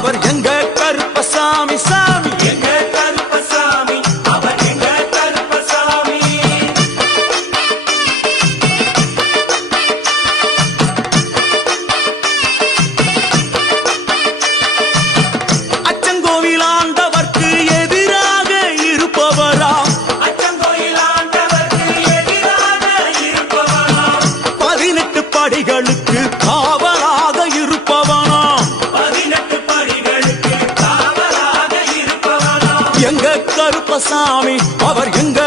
அவர் எங்க கருப்பசாமி சாமி, எங்க கருப்பசாமி, அவர் எங்க கருப்பசாமி. அச்சங்கோவில் ஆண்டவர்க்கு எதிராக இருப்பவராம், அச்சங்கோயில் ஆண்டவர்க்கு எதிராக இருப்பவனாம், 18 படிகளுக்கு காவலாக இருப்பவனாம், 18 படிகளுக்கு காவலாக இருப்பவனாம். எங்க கருப்பசாமி அவர் எங்க